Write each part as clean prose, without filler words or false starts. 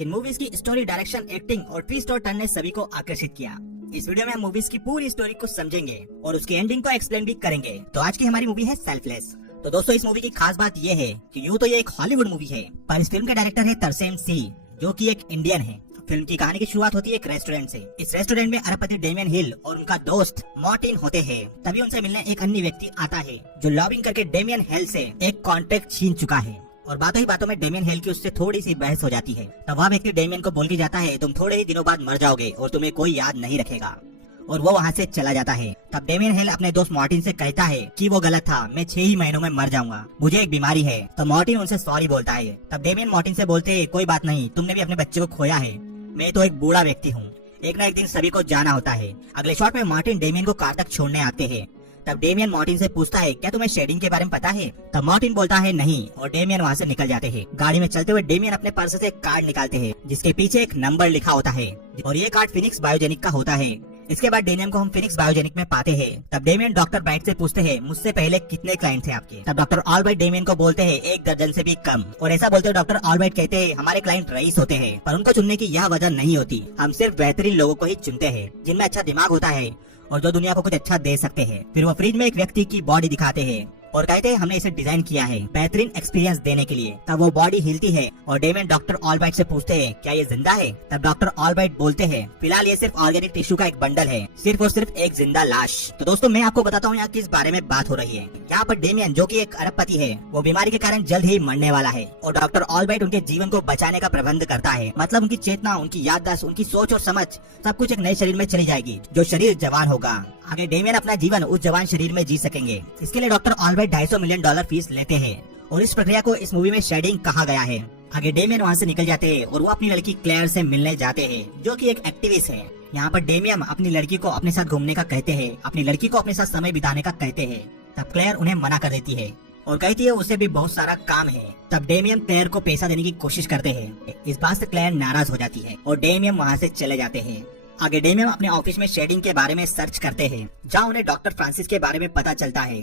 जिन movies की story, direction, acting और twist और टर्न ने सभी को आकर्षित किया। इस वीडियो में हम मूवीज की पूरी स्टोरी को समझेंगे और उसकी एंडिंग को एक्सप्लेन भी करेंगे। तो आज की हमारी मूवी है सेल्फलेस। तो दोस्तों, इस मूवी की खास बात ये है कि यूँ तो ये एक हॉलीवुड मूवी है, पर इस फिल्म के डायरेक्टर है तरसेम सी, जो कि एक इंडियन है। फिल्म की कहानी की शुरुआत होती है एक रेस्टोरेंट से। इस रेस्टोरेंट में अरबपति डेमियन हिल और उनका दोस्त मार्टिन होते हैं। तभी उनसे मिलने एक अन्य व्यक्ति आता है, जो लॉबिंग करके डेमियन हिल से एक कॉन्ट्रैक्ट छीन चुका है। और बातों ही बातों में डेमियन हिल की उससे थोड़ी सी बहस हो जाती है। तब वह व्यक्ति डेमियन को बोल के जाता है, तुम थोड़े ही दिनों बाद मर जाओगे और तुम्हें कोई याद नहीं रखेगा। और वो वहाँ से चला जाता है। तब डेमियन हिल अपने दोस्त मार्टिन से कहता है कि वो गलत था, मैं 6 ही महीनों में मर जाऊंगा, मुझे एक बीमारी है। तो मार्टिन उनसे सॉरी बोलता है। तब डेमियन मार्टिन से बोलते है, कोई बात नहीं, तुमने भी अपने बच्चे को खोया है, मैं तो एक बूढ़ा व्यक्ति हूँ, एक ना एक दिन सभी को जाना होता है। अगले शॉट में मार्टिन डेमियन को कार तक छोड़ने आते हैं। तब डेमियन मार्टिन से पूछता है, क्या तुम्हें शेडिंग के बारे में पता है? तब मार्टिन बोलता है नहीं, और डेमियन वहाँ से निकल जाते हैं। गाड़ी में चलते हुए डेमियन अपने पर्स से एक कार्ड निकालते हैं, जिसके पीछे एक नंबर लिखा होता है, और ये कार्ड फिनिक्स बायोजेनिक का होता है। इसके बाद डेमियन को हम फिनिक्स बायोजेनिक में पाते हैं। तब डेमियन डॉक्टर ब्राइट से पूछते हैं, मुझसे पहले कितने क्लाइंट थे आपके? तब डॉक्टर ऑलब्राइट डेमियन को बोलते हैं, 1 दर्जन से भी कम। और ऐसा बोलते हुए डॉक्टर ऑलब्राइट कहते हैं, हमारे क्लाइंट रईस होते हैं, पर उनको चुनने की यह वजह नहीं होती, हम सिर्फ बेहतरीन लोगों को ही चुनते हैं, जिनमें अच्छा दिमाग होता है और जो दुनिया को कुछ अच्छा दे सकते हैं। फिर वो फ्रिज में एक व्यक्ति की बॉडी दिखाते हैं और कहते हैं, हमने इसे डिजाइन किया है बेहतरीन एक्सपीरियंस देने के लिए। तब वो बॉडी हिलती है और डेमियन डॉक्टर ऑलब्राइट से पूछते हैं, क्या ये जिंदा है? तब डॉक्टर ऑलब्राइट बोलते हैं, फिलहाल ये सिर्फ ऑर्गेनिक टिश्यू का एक बंडल है, सिर्फ और सिर्फ एक जिंदा लाश। तो दोस्तों, मैं आपको बताता हूँ यहाँ किस बारे में बात हो रही है। यहाँ पर डेमियन, जो कि एक अरबपति है, वो बीमारी के कारण जल्द ही मरने वाला है, और डॉक्टर ऑलब्राइट उनके जीवन को बचाने का प्रबंध करता है। मतलब उनकी चेतना, उनकी याददाश्त, उनकी सोच और समझ सब कुछ एक नए शरीर में चली जाएगी, जो शरीर जवान होगा। आगे डेमियन अपना जीवन उस जवान शरीर में जी सकेंगे। इसके लिए डॉक्टर ऑलब्राइट $250 मिलियन फीस लेते हैं, और इस प्रक्रिया को इस मूवी में शेडिंग कहा गया है। आगे डेमियन वहाँ से निकल जाते हैं और वो अपनी लड़की क्लेयर से मिलने जाते हैं, जो कि एक एक्टिविस्ट है। यहाँ पर डेमियन अपनी लड़की को अपने साथ घूमने का कहते हैं, अपनी लड़की को अपने साथ समय बिताने का कहते हैं। तब क्लेयर उन्हें मना कर देती है और कहती है उसे भी बहुत सारा काम है। तब डेमियन क्लेयर को पैसा देने की कोशिश करते हैं। इस बात से क्लेयर नाराज हो जाती है और डेमियन वहाँ से चले जाते हैं। आगे डेमियन अपने ऑफिस में शेडिंग के बारे में सर्च करते हैं, जहाँ उन्हें डॉक्टर फ्रांसिस के बारे में पता चलता है,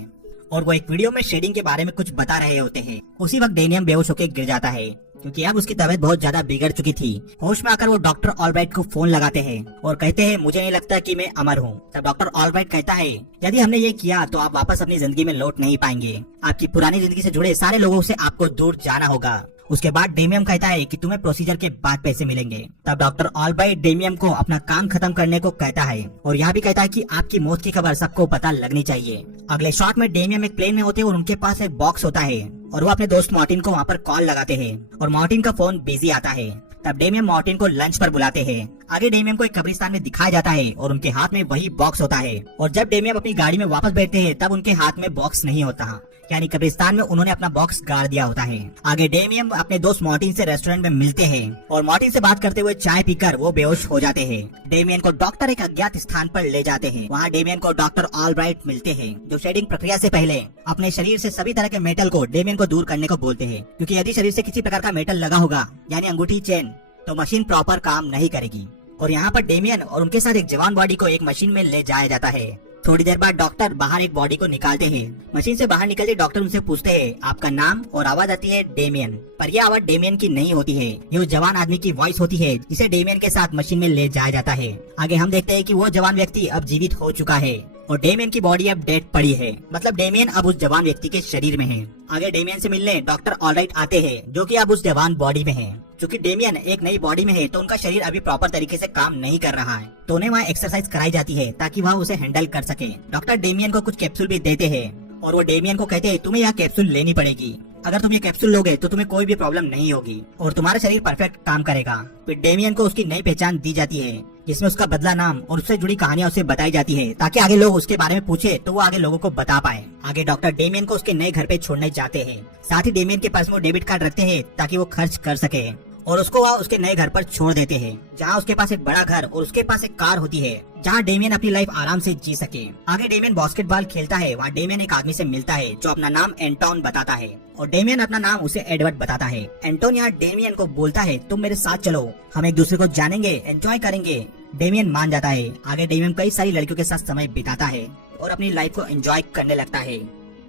और वो एक वीडियो में शेडिंग के बारे में कुछ बता रहे होते हैं। उसी वक्त डेमियन बेहोश होकर गिर जाता है, क्योंकि अब उसकी तबीयत बहुत ज्यादा बिगड़ चुकी थी। होश में आकर वो डॉक्टर ऑलब्राइट को फोन लगाते हैं और कहते हैं, मुझे नहीं लगता कि मैं अमर हूँ। तब डॉक्टर ऑलब्राइट कहता है, यदि हमने ये किया तो आप वापस अपनी जिंदगी में लौट नहीं पाएंगे, आपकी पुरानी जिंदगी से जुड़े सारे लोगों से आपको दूर जाना होगा। उसके बाद डेमियन कहता है कि तुम्हें प्रोसीजर के बाद पैसे मिलेंगे। तब डॉक्टर ऑलब्राइट डेमियन को अपना काम खत्म करने को कहता है, और यह भी कहता है कि आपकी मौत की खबर सबको पता लगनी चाहिए। अगले शॉट में डेमियन एक प्लेन में होते हैं और उनके पास एक बॉक्स होता है, और वो अपने दोस्त मार्टिन को वहाँ पर कॉल लगाते हैं, और मार्टिन का फोन बिजी आता है। तब डेमियन मार्टिन को लंच पर बुलाते हैं। आगे डेमियन को एक कब्रिस्तान में दिखाया जाता है और उनके हाथ में वही बॉक्स होता है, और जब डेमियन अपनी गाड़ी में वापस बैठते हैं तब उनके हाथ में बॉक्स नहीं होता, यानी कब्रिस्तान में उन्होंने अपना बॉक्स गाड़ दिया होता है। आगे डेमियन अपने दोस्त मार्टिन से रेस्टोरेंट में मिलते हैं और मार्टिन से बात करते हुए चाय पीकर वो बेहोश हो जाते हैं। डेमियन को डॉक्टर एक अज्ञात स्थान पर ले जाते हैं। वहाँ डेमियन को डॉक्टर ऑलब्राइट मिलते हैं, जो शेडिंग प्रक्रिया से पहले अपने शरीर से सभी तरह के मेटल को डेमियन को दूर करने को बोलते हैं, क्योंकि यदि शरीर से किसी प्रकार का मेटल लगा होगा, यानी अंगूठी, चेन, तो मशीन प्रॉपर काम नहीं करेगी। और यहाँ पर डेमियन और उनके साथ एक जवान बॉडी को एक मशीन में ले जाया जाता है। थोड़ी देर बाद डॉक्टर बाहर एक बॉडी को निकालते हैं। मशीन से बाहर निकलते डॉक्टर उनसे पूछते हैं, आपका नाम? और आवाज आती है डेमियन, पर यह आवाज डेमियन की नहीं होती है, ये उस जवान आदमी की वॉइस होती है, जिसे डेमियन के साथ मशीन में ले जाया जाता है। आगे हम देखते हैं कि वो जवान व्यक्ति अब जीवित हो चुका है और डेमियन की बॉडी अब डेड पड़ी है, मतलब डेमियन अब उस जवान व्यक्ति के शरीर में है। आगे डेमियन से मिलने डॉक्टर ऑलराइट आते हैं, जो कि अब उस जवान बॉडी में है। क्योंकि डेमियन एक नई बॉडी में है तो उनका शरीर अभी प्रॉपर तरीके से काम नहीं कर रहा है, तो उन्हें वहाँ एक्सरसाइज कराई जाती है ताकि वह उसे हैंडल कर सके। डॉक्टर डेमियन को कुछ कैप्सूल भी देते हैं और वो डेमियन को कहते हैं, तुम्हें यह कैप्सूल लेनी पड़ेगी, अगर तुम ये कैप्सूल लोगे तो तुम्हें कोई भी प्रॉब्लम नहीं होगी और तुम्हारा शरीर परफेक्ट काम करेगा। फिर डेमियन को उसकी नई पहचान दी जाती है, जिसमें उसका बदला नाम और उससे जुड़ी कहानियां उसे बताई जाती है, ताकि आगे लोग उसके बारे में पूछे तो वो आगे लोगों को बता पाए। आगे डॉक्टर डेमियन को उसके नए घर पे छोड़ने जाते हैं। साथ ही डेमियन के पर्स में डेबिट कार्ड रखते हैं ताकि वो खर्च कर सके, और उसको वह उसके नए घर पर छोड़ देते हैं, जहाँ उसके पास एक बड़ा घर और उसके पास एक कार होती है, जहाँ डेमियन अपनी लाइफ आराम से जी सके। आगे डेमियन बास्केटबॉल खेलता है। वहाँ डेमियन एक आदमी से मिलता है जो अपना नाम एंटोन बताता है, और डेमियन अपना नाम उसे एडवर्ड बताता है। एंटोन यहाँ डेमियन को बोलता है, तुम मेरे साथ चलो, हम एक दूसरे को जानेंगे, एंजॉय करेंगे। डेमियन मान जाता है। आगे डेमियन कई सारी लड़कियों के साथ समय बिताता है और अपनी लाइफ को एंजॉय करने लगता है।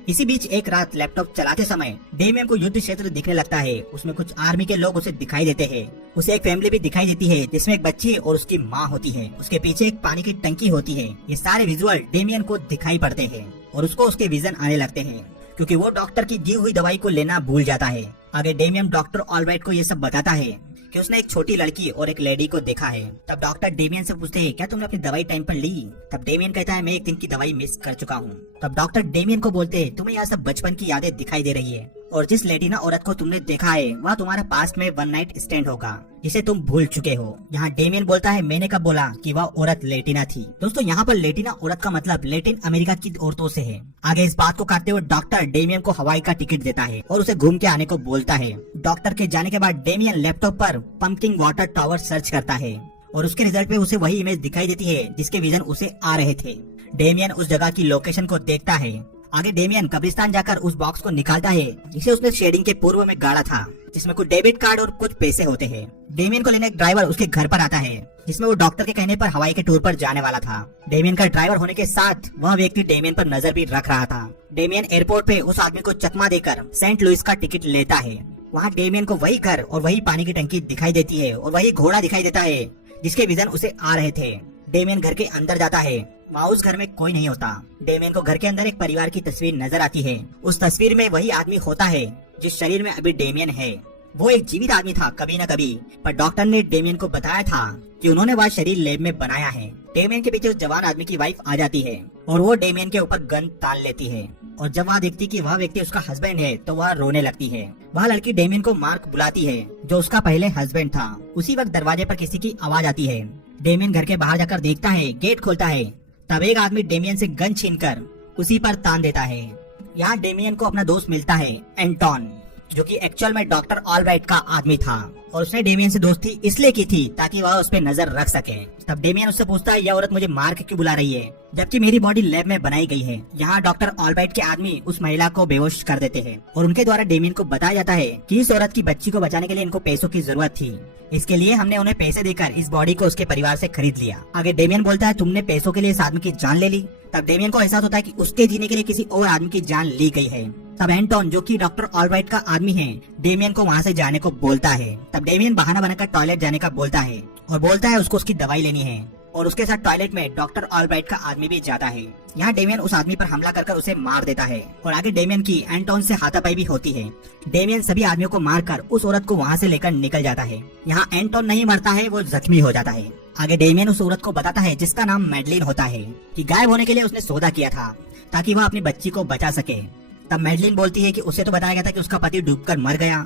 इसी बीच एक रात लैपटॉप चलाते समय डेमियन को युद्ध क्षेत्र दिखने लगता है। उसमें कुछ आर्मी के लोग उसे दिखाई देते हैं। उसे एक फैमिली भी दिखाई देती है जिसमें एक बच्ची और उसकी माँ होती है। उसके पीछे एक पानी की टंकी होती है। ये सारे विजुअल डेमियन को दिखाई पड़ते हैं और उसको उसके विजन आने लगते हैं क्योंकि वो डॉक्टर की दी हुई दवाई को लेना भूल जाता है। आगे डेमियन डॉक्टर ऑलराइट को ये सब बताता है कि उसने एक छोटी लड़की और एक लेडी को देखा है। तब डॉक्टर डेमियन से पूछते हैं क्या तुमने अपनी दवाई टाइम पर ली? तब डेमियन कहता है मैं एक दिन की दवाई मिस कर चुका हूँ। तब डॉक्टर डेमियन को बोलते हैं तुम्हें यहाँ सब बचपन की यादें दिखाई दे रही है और जिस लेटिना औरत को तुमने देखा है वह तुम्हारे पास्ट में वन नाइट स्टैंड होगा जिसे तुम भूल चुके हो। यहाँ डेमियन बोलता है मैंने कब बोला कि वह औरत लेटिना थी। दोस्तों यहाँ पर लेटिना औरत का मतलब लैटिन अमेरिका की औरतों से है। आगे इस बात को काटते हुए डॉक्टर डेमियन को हवाई का टिकट देता है और उसे घूम के आने को बोलता है। डॉक्टर के जाने के बाद डेमियन लैपटॉप पर पंपिंग वाटर टावर सर्च करता है और उसके रिजल्ट में उसे वही इमेज दिखाई देती है जिसके विजन उसे आ रहे थे। डेमियन उस जगह की लोकेशन को देखता है। आगे डेमियन कब्रिस्तान जाकर उस बॉक्स को निकालता है जिसे उसने शेडिंग के पूर्व में गाड़ा था, जिसमें कुछ डेबिट कार्ड और कुछ पैसे होते हैं। डेमियन को लेने एक ड्राइवर उसके घर पर आता है जिसमें वो डॉक्टर के कहने पर हवाई के टूर पर जाने वाला था। डेमियन का ड्राइवर होने के साथ वह व्यक्ति डेमियन पर नजर भी रख रहा था। डेमियन एयरपोर्ट पे उस आदमी को चकमा देकर सेंट लुइस का टिकट लेता है। वहाँ डेमियन को वही घर और वही पानी की टंकी दिखाई देती है और वही घोड़ा दिखाई देता है जिसके विजन उसे आ रहे थे। डेमियन घर के अंदर जाता है। वहाँ उस घर में कोई नहीं होता। डेमियन को घर के अंदर एक परिवार की तस्वीर नजर आती है। उस तस्वीर में वही आदमी होता है जिस शरीर में अभी डेमियन है। वो एक जीवित आदमी था कभी न कभी, पर डॉक्टर ने डेमियन को बताया था कि उन्होंने वह शरीर लैब में बनाया है। डेमियन के पीछे उस जवान आदमी की वाइफ आ जाती है और वो डेमियन के ऊपर गन तान लेती है और जब वह देखती कि वह व्यक्ति उसका हस्बैंड है तो वह रोने लगती है। वह लड़की डेमियन को मार्क बुलाती है जो उसका पहले हस्बैंड था। उसी वक्त दरवाजे पर किसी की आवाज आती है। डेमियन घर के बाहर जाकर देखता है, गेट खोलता है, तब एक आदमी डेमियन से गन छीनकर उसी पर तान देता है। यहाँ डेमियन को अपना दोस्त मिलता है एंटोन, जो कि एक्चुअल में डॉक्टर ऑलराइट का आदमी था और उसने डेमियन से दोस्ती इसलिए की थी ताकि वह उस पर नजर रख सके। तब डेमियन उससे पूछता है यह औरत मुझे मार के क्यों बुला रही है जबकि मेरी बॉडी लैब में बनाई गई है। यहाँ डॉक्टर ऑलराइट के आदमी उस महिला को बेहोश कर देते हैं और उनके द्वारा डेमियन को बताया जाता है कि इस औरत की बच्ची को बचाने के लिए इनको पैसों की जरूरत थी, इसके लिए हमने उन्हें पैसे देकर इस बॉडी को उसके परिवार से खरीद लिया। आगे डेमियन बोलता है तुमने पैसों के लिए इस आदमी की जान ले ली। तब डेमियन को एहसास होता है कि उसके जीने के लिए किसी और आदमी की जान ली गई है। तब एंटोन, जो कि डॉक्टर ऑलराइट का आदमी है, डेमियन को वहाँ से जाने को बोलता है। तब डेमियन बहाना बनाकर टॉयलेट जाने का बोलता है और बोलता है उसको उसकी दवाई लेनी है और उसके साथ टॉयलेट में डॉक्टर ऑलराइट का आदमी भी जाता है। यहाँ डेमियन उस आदमी पर हमला कर उसे मार देता है और आगे डेमियन की एंटोन से हाथापाई भी होती है। डेमियन सभी आदमियों को मारकर उस औरत को वहाँ से लेकर निकल जाता है। यहाँ एंटोन नहीं मरता है, वो जख्मी हो जाता है। आगे डेमियन उस औरत को बताता है जिसका नाम मैडलिन होता है कि गायब होने के लिए उसने सौदा किया था ताकि वह अपनी बच्ची को बचा सके। तब मैडलिन बोलती है कि उसे तो बताया गया था कि उसका पति डूबकर मर गया।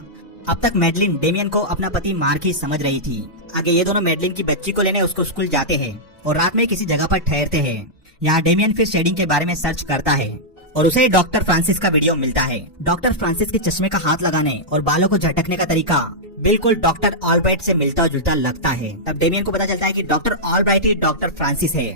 अब तक मैडलिन डेमियन को अपना पति मार के समझ रही थी। आगे ये दोनों मैडलिन की बच्ची को लेने उसको स्कूल जाते हैं और रात में किसी जगह पर ठहरते हैं। यहाँ डेमियन फिर शेडिंग के बारे में सर्च करता है और उसे डॉक्टर फ्रांसिस का वीडियो मिलता है। डॉक्टर फ्रांसिस के चश्मे का हाथ लगाने और बालों को झटकने का तरीका बिल्कुल डॉक्टर ऑलराइट से मिलता जुलता लगता है। तब डेमियन को पता चलता है कि डॉक्टर ऑलराइट ही डॉक्टर फ्रांसिस है।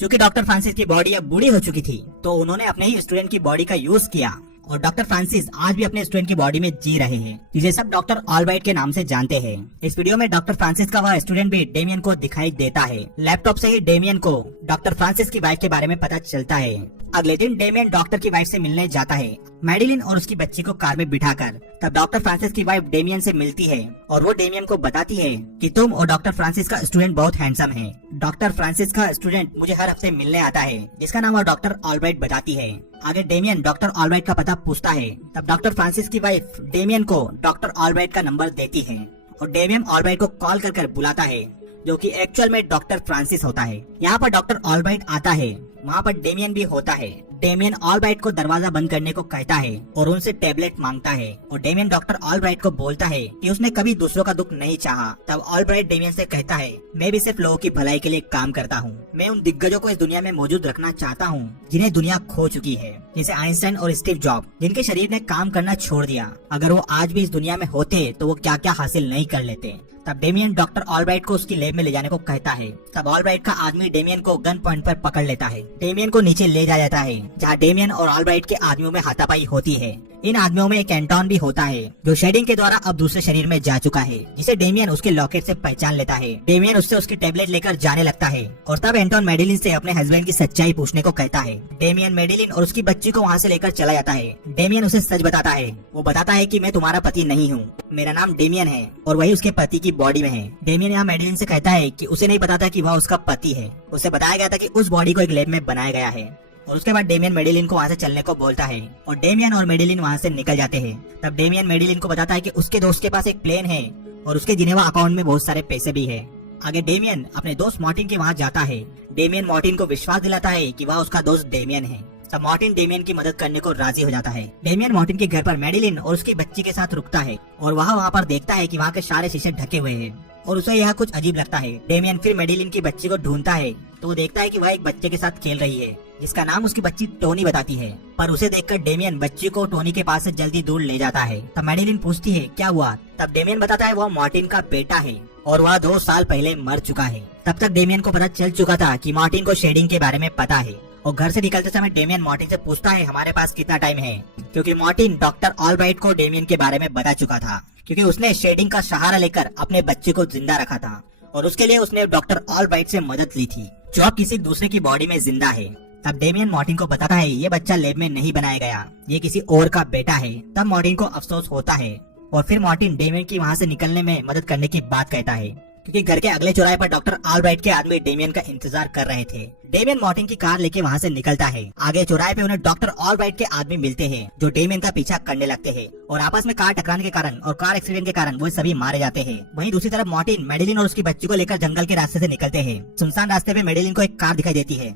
चूँकि डॉक्टर फ्रांसिस की बॉडी अब बूढ़ी हो चुकी थी तो उन्होंने अपने ही स्टूडेंट की बॉडी का यूज किया और डॉक्टर फ्रांसिस आज भी अपने स्टूडेंट की बॉडी में जी रहे हैं, जिसे सब डॉक्टर ऑलराइट के नाम से जानते हैं। इस वीडियो में डॉक्टर फ्रांसिस का वह स्टूडेंट भी डेमियन को दिखाई देता है। लैपटॉप से ही डेमियन को डॉक्टर फ्रांसिस की वाइफ के बारे में पता चलता है। अगले दिन डेमियन डॉक्टर की वाइफ से मिलने जाता है, मैडलिन और उसकी बच्ची को कार में बिठाकर। तब डॉक्टर फ्रांसिस की वाइफ डेमियन से मिलती है और वो डेमियन को बताती है कि तुम और डॉक्टर फ्रांसिस का स्टूडेंट बहुत हैंडसम है। डॉक्टर फ्रांसिस का स्टूडेंट मुझे हर हफ्ते मिलने आता है जिसका नाम वो डॉक्टर ऑलराइट बताती है। आगे डेमियन डॉक्टर ऑलराइट का पता पूछता है। तब डॉक्टर फ्रांसिस की वाइफ डेमियन को डॉक्टर ऑलराइट का नंबर देती है और डेमियन ऑलराइट को कॉल कर बुलाता है, जो कि एक्चुअल में डॉक्टर फ्रांसिस होता है। यहाँ पर डॉक्टर ऑलराइट आता है, वहाँ पर डेमियन भी होता है। डेमियन ऑलराइट को दरवाजा बंद करने को कहता है और उनसे टेबलेट मांगता है और डेमियन डॉक्टर ऑलराइट को बोलता है कि उसने कभी दूसरों का दुख नहीं चाहा। तब ऑलराइट डेमियन से कहता है मैं भी सिर्फ लोगों की भलाई के लिए काम करता हूँ। मैं उन दिग्गजों को इस दुनिया में मौजूद रखना चाहता हूँ जिन्हें दुनिया खो चुकी है, जैसे आइंस्टाइन और स्टीव जॉब, जिनके शरीर ने काम करना छोड़ दिया। अगर वो आज भी इस दुनिया में होते तो वो क्या क्या हासिल नहीं कर लेते। तब डेमियन डॉक्टर ऑलराइट को उसकी लैब में ले जाने को कहता है। तब ऑलराइट का आदमी डेमियन को गन पॉइंट पर पकड़ लेता है। डेमियन को नीचे ले जाया जाता है, जहाँ डेमियन और ऑलराइट के आदमियों में हाथापाई होती है। इन आदमियों में एक एंटोन भी होता है जो शेडिंग के द्वारा अब दूसरे शरीर में जा चुका है, जिसे डेमियन उसके लॉकेट से पहचान लेता है। डेमियन उससे उसकी टेबलेट लेकर जाने लगता है और तब एंटोन मेडिलिन से अपने हस्बैंड की सच्चाई पूछने को कहता है। डेमियन मेडिलिन और उसकी बच्ची को वहाँ से लेकर चला जाता है। डेमियन उसे सच बताता है। वो बताता है कि मैं तुम्हारा पति नहीं हूँ, मेरा नाम डेमियन है और वही उसके पति की बॉडी में है। डेमियन यहाँ मेडिलिन से कहता है कि उसे नहीं पता था कि वह उसका पति है। उसे बताया गया था कि उस बॉडी को एक लैब में बनाया गया है। और उसके बाद डेमियन मेडिलिन को वहाँ से चलने को बोलता है और डेमियन और मेडिलिन वहाँ से निकल जाते हैं। तब डेमियन मेडिलिन को बताता है कि उसके दोस्त के पास एक प्लेन है और उसके जिनेवा अकाउंट में बहुत सारे पैसे भी है। आगे डेमियन अपने दोस्त मार्टिन के वहाँ जाता है। डेमियन मार्टिन को विश्वास दिलाता है कि वह उसका दोस्त डेमियन है। तब मार्टिन डेमियन की मदद करने को राजी हो जाता है। डेमियन मार्टिन के घर पर मेडिलिन और उसकी बच्ची के साथ रुकता है और वहाँ पर देखता है कि वहाँ के सारे शीशे ढके हुए हैं और उसे यह कुछ अजीब लगता है। डेमियन फिर मेडिलिन की बच्ची को ढूंढता है तो वो देखता है कि वह एक बच्चे के साथ खेल रही है जिसका नाम उसकी बच्ची टोनी बताती है। पर उसे देखकर डेमियन बच्ची को टोनी के पास से जल्दी दूर ले जाता है। तब मेडिलिन पूछती है क्या हुआ। तब डेमियन बताता है वह मार्टिन का बेटा है और वह 2 साल पहले मर चुका है। तब तक डेमियन को पता चल चुका था कि मार्टिन को शेडिंग के बारे में पता है और घर से निकलते समय डेमियन मार्टिन से पूछता है हमारे पास कितना टाइम है, क्योंकि मार्टिन डॉक्टर ऑलब्राइट को डेमियन के बारे में बता चुका था, क्योंकि उसने शेडिंग का सहारा लेकर अपने बच्चे को जिंदा रखा था और उसके लिए उसने डॉक्टर ऑलब्राइट से मदद ली थी जो अब किसी दूसरे की बॉडी में जिंदा है। तब डेमियन मार्टिन को बताता है ये बच्चा लैब में नहीं बनाया गया, ये किसी और का बेटा है। तब मार्टिन को अफसोस होता है और फिर मार्टिन डेमियन की वहाँ से निकलने में मदद करने की बात कहता है, क्योंकि घर के अगले चौराहे पर डॉक्टर ऑलब्राइट के आदमी डेमियन का इंतजार कर रहे थे। डेमियन मार्टिन की कार लेके वहाँ से निकलता है। आगे चौराहे पे उन्हें डॉक्टर ऑलब्राइट के आदमी मिलते हैं जो डेमियन का पीछा करने लगते हैं और आपस में कार टकराने के कारण और कार एक्सीडेंट के कारण वो सभी मारे जाते हैं। वहीं दूसरी तरफ मार्टिन मेडिलिन और उसकी बच्ची को लेकर जंगल के रास्ते से निकलते हैं। सुनसान रास्ते पे मेडिलिन को एक कार दिखाई देती है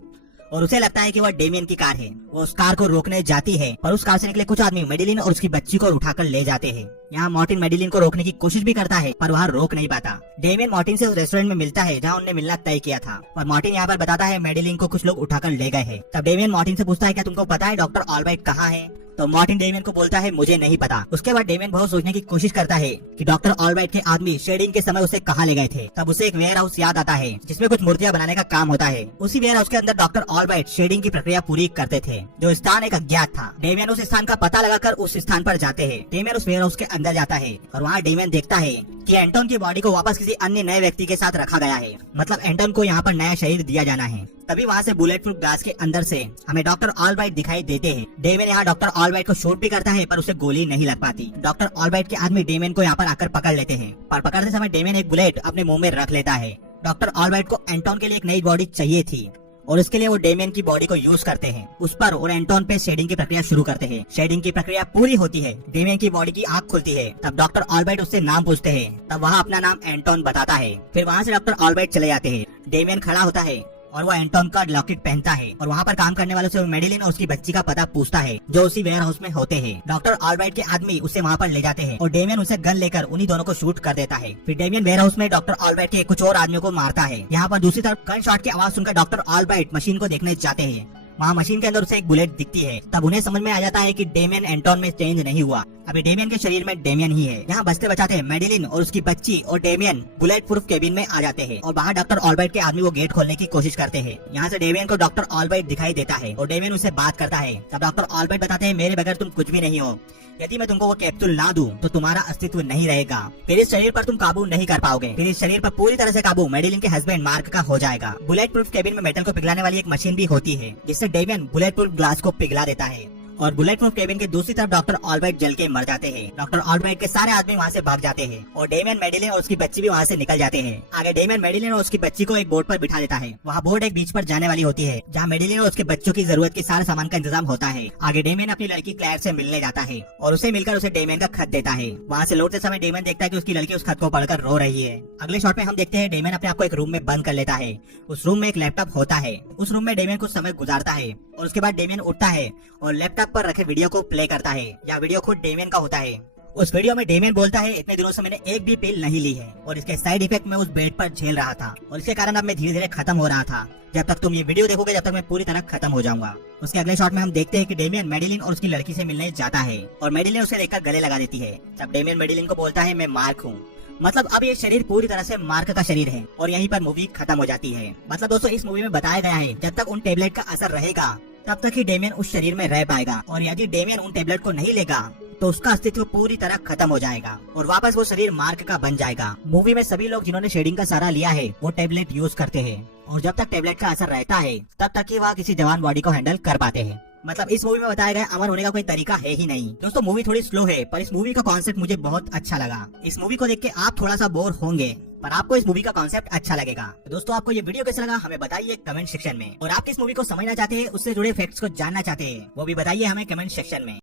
और उसे लगता है कि वह डेमियन की कार है। वो उस कार को रोकने जाती है पर उस कार से निकले कुछ आदमी मेडिलिन और उसकी बच्ची को उठाकर ले जाते हैं। यहाँ मार्टिन मेडिलिन को रोकने की कोशिश भी करता है पर वह रोक नहीं पाता। डेमियन मार्टिन से उस रेस्टोरेंट में मिलता है जहाँ उन्होंने मिलना तय किया था और मार्टिन यहाँ पर बताता है मेडिलिन को कुछ लोग उठाकर ले गए हैं। तब डेमियन मार्टिन से पूछता है क्या तुमको पता है डॉक्टर ऑलब्राइट कहाँ है। तो मार्टिन डेमियन को बोलता है मुझे नहीं पता। उसके बाद डेमियन बहुत सोचने की कोशिश करता है कि डॉक्टर ऑलब्राइट के आदमी शेडिंग के समय उसे कहाँ ले गए थे। तब उसे एक वेयर हाउस याद आता है जिसमें कुछ मूर्तियां बनाने का काम होता है। उसी वेयर हाउस के अंदर डॉक्टर ऑलब्राइट शेडिंग की प्रक्रिया पूरी करते थे, जो स्थान एक अज्ञात था। डेमियन उस स्थान का पता लगाकर उस स्थान पर जाते हैं। डेमियन उस वेयर हाउस के अंदर जाता है और वहाँ डेमियन देखता है कि एंटोन की बॉडी को वापस किसी अन्य नए व्यक्ति के साथ रखा गया है, मतलब एंटोन को यहाँ पर नया शरीर दिया जाना है। तभी वहाँ से बुलेट प्रूफ ग्लास के अंदर से हमें डॉक्टर ऑलब्राइट दिखाई देते हैं। डेमियन यहाँ डॉक्टर ऑलब्राइट को शूट भी करता है पर उसे गोली नहीं लग पाती। डॉक्टर ऑलब्राइट के आदमी डेमियन को यहाँ पर आकर पकड़ लेते हैं पर पकड़ते समय डेमियन एक बुलेट अपने मुंह में रख लेता है। डॉक्टर ऑलब्राइट को एंटोन के लिए एक नई बॉडी चाहिए थी और इसके लिए वो डेमियन की बॉडी को यूज करते हैं। उस पर और एंटोन पे शेडिंग की प्रक्रिया शुरू करते हैं। शेडिंग की प्रक्रिया पूरी होती है, डेमियन की बॉडी की आंख खुलती है। तब डॉक्टर ऑलब्राइट उससे नाम पूछते हैं। तब वह अपना नाम एंटोन बताता है। फिर वहाँ से डॉक्टर ऑलब्राइट चले जाते हैं। डेमियन खड़ा होता है और वो एंटोन का लॉकेट पहनता है और वहाँ पर काम करने वालों से मेडिलिन और उसकी बच्ची का पता पूछता है जो उसी वेयर हाउस में होते हैं। डॉक्टर ऑलब्राइट के आदमी उसे वहाँ पर ले जाते हैं और डेमियन उसे गन लेकर उन्हीं दोनों को शूट कर देता है। फिर डेमियन वेयर हाउस में डॉक्टर ऑलब्राइट के कुछ और आदमियों को मारता है। यहाँ पर दूसरी तरफ गन शॉट की आवाज सुनकर डॉक्टर ऑलब्राइट मशीन को देखने जाते हैं। वहाँ मशीन के अंदर उसे एक बुलेट दिखती है। तब उन्हें समझ में आ जाता है कि डेमियन एंटोन में चेंज नहीं हुआ, अभी डेमियन के शरीर में डेमियन ही है। यहाँ बचते बचाते मेडिलिन और उसकी बच्ची और डेमियन बुलेट प्रूफ केबिन में आ जाते हैं और बाहर डॉक्टर ऑलब्राइट के आदमी वो गेट खोलने की कोशिश करते हैं। यहाँ से डेमियन को डॉक्टर ऑलब्राइट दिखाई देता है और डेमियन उससे बात करता है। तब डॉक्टर ऑलब्राइट बताते हैं मेरे बगैर तुम कुछ भी नहीं हो, यदि मैं तुमको वो कैप्सूल ना दूं तो तुम्हारा अस्तित्व नहीं रहेगा, फिर इस शरीर पर तुम काबू नहीं कर पाओगे, फिर इस शरीर पर पूरी तरह से काबू मेडिलिन के हस्बैंड मार्क का हो जाएगा। बुलेट प्रूफ केबिन में मेटल को पिघलाने वाली एक मशीन भी होती है जिससे डेमियन बुलेट प्रूफ ग्लास को पिघला देता है और बुलेट प्रूफ केबिन के दूसरी तरफ डॉक्टर ऑलब्राइट जल के मर जाते हैं। डॉक्टर ऑलब्राइट के सारे आदमी वहाँ से भाग जाते हैं और डेमियन मेडिलिन और उसकी बच्ची भी वहाँ से निकल जाते हैं। आगे डेमियन मेडिलिन और उसकी बच्ची को एक बोट पर बिठा देता है। वहाँ बोट एक बीच पर जाने वाली होती है जहाँ मेडिलिन और उसके बच्चों की जरूरत के सारे सामान का इंतजाम होता है। आगे डेमियन अपनी लड़की क्लेयर से मिलने जाता है और उसे मिलकर उसे डेमियन का खत देता है। वहाँ से लौटते समय डेमियन देखता है कि उसकी लड़की उस खत को पढ़कर रो रही है। अगले शॉट में हम देखते हैं डेमियन अपने आप को एक रूम में बंद कर लेता है। उस रूम में एक लैपटॉप होता है। उस रूम में डेमियन कुछ समय गुजारता है और उसके बाद डेमियन उठता है और लैपटॉप पर रखे वीडियो को प्ले करता है। यह वीडियो खुद डेमियन का होता है। उस वीडियो में डेमियन बोलता है इतने दिनों से मैंने एक भी पिल नहीं ली है और इसके साइड इफेक्ट मैं उस बेड पर झेल रहा था और इसके कारण अब मैं धीरे धीरे खत्म हो रहा था। जब तक तुम ये वीडियो देखोगे जब तक मैं पूरी तरह खत्म हो जाऊंगा। उसके अगले शॉट में हम देखते हैं कि डेमियन मेडिलिन और उसकी लड़की से मिलने जाता है और मेडिलिन उसे देखकर गले लगा देती है। तब डेमियन मेडिलिन को बोलता है मैं मार्क हूँ, मतलब अब ये शरीर पूरी तरह से मार्क का शरीर है और यहीं पर मूवी खत्म हो जाती है। मतलब दोस्तों इस मूवी में बताया गया है जब तक उन टेबलेट का असर रहेगा तब तक ही डेमियन उस शरीर में रह पाएगा और यदि डेमियन उन टेबलेट को नहीं लेगा तो उसका अस्तित्व पूरी तरह खत्म हो जाएगा और वापस वो शरीर मार्क का बन जाएगा। मूवी में सभी लोग जिन्होंने शेडिंग का सहारा लिया है वो टेबलेट यूज करते हैं और जब तक टेबलेट का असर रहता है तब तक ही वह किसी जवान बॉडी को हैंडल कर पाते हैं। मतलब इस मूवी में बताया गया अमर होने का कोई तरीका है ही नहीं। दोस्तों मूवी थोड़ी स्लो है पर इस मूवी का कॉन्सेप्ट मुझे बहुत अच्छा लगा। इस मूवी को देख के आप थोड़ा सा बोर होंगे पर आपको इस मूवी का कॉन्सेप्ट अच्छा लगेगा। तो दोस्तों आपको ये वीडियो कैसा लगा हमें बताइए कमेंट सेक्शन में, और आप किस मूवी को समझना चाहते हैं उससे जुड़े फैक्ट्स को जानना चाहते हैं वो भी बताइए हमें कमेंट सेक्शन में।